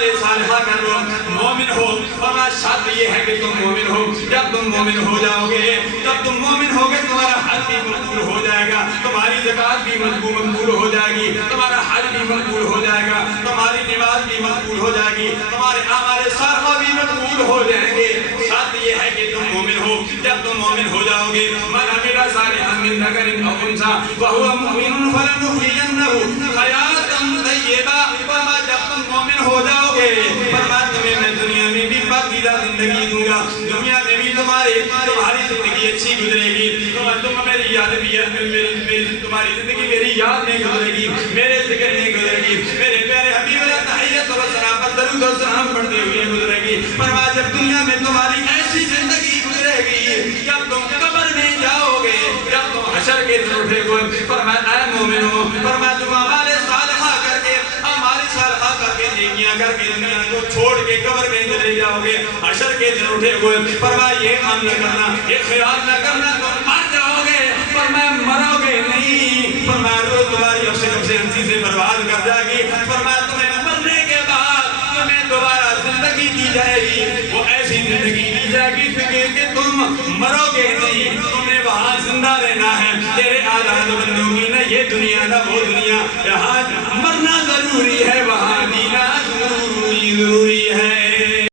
اعمال صالحہ کر لو، مومن ہو۔ فرمایا شرط یہ ہے کہ تم مومن ہو۔ جب تم مومن ہو جاؤ گے، جب تم مومن ہو گے، تمہارا حج بھی مقبول ہو جائے گا، تمہاری زکات بھی مقبول ہو جائے گی، تمہارا حج بھی مقبول ہو جائے گا، تمہاری نماز بھی مقبول ہو جائے گی، تمہارے اعمال صالحہ بھی مقبول ہو جائیں گے۔ شرط یہ ہے کہ تم مومن ہو۔ جب تم مومن ہو جاؤ گے، من عمل صالحا من ذکر او انثى وهو مؤمن فلنحيينه حیاتا طیبہ۔ فرمایا جب تم مومن ہو جاؤ گے، فرمایا تمہیں میں دنیا میں بھی پاکیزہ زندگی دوں گا، دنیا میں بھی تمہاری زندگی اچھی گزرے گی، تم میری یاد بھی تمہاری زندگی میری یاد میں گزرے گی، میرے ذکر میں گزرے گی، میرے پیارے حبیب اللہ تحیت و سلام پر درود و سلام پڑھتے ہوئے گزرے گی۔ فرمایا جب دنیا میں تمہاری ایسی زندگی گزرے گی، جب تم قبر میں جاؤ گے، جب تم حشر کے دن اٹھے گے، فرمایا اے مومنو، فرمایا تم اعمال صالحہ کر کے، اعمال صالحہ کر کے، نیکیاں کر کے دنیا کو چھوڑ کے قبر میں چلے جاؤ گے، حشر کے دن اٹھے ہوئے، فرمایا یہ کام نہ کرنا، یہ خیال نہ کرنا تم مر جاؤ گے، فرمایا مرو گے نہیں، فرمایا روح تمہاری افسے سے برباد کر جائے گی، فرمایا تمہیں مرنے کے بعد تمہیں دوبارہ زندگی دی جائے گی، وہ ایسی زندگی دی جائے گی کہ تم مرو گے نہیں، تمہیں وہاں زندہ رہنا ہے۔ تیرے آزاد بندوں کی نہ یہ دنیا نہ وہ دنیا، یہاں مرنا ضروری ہے، وہاں جینا ضروری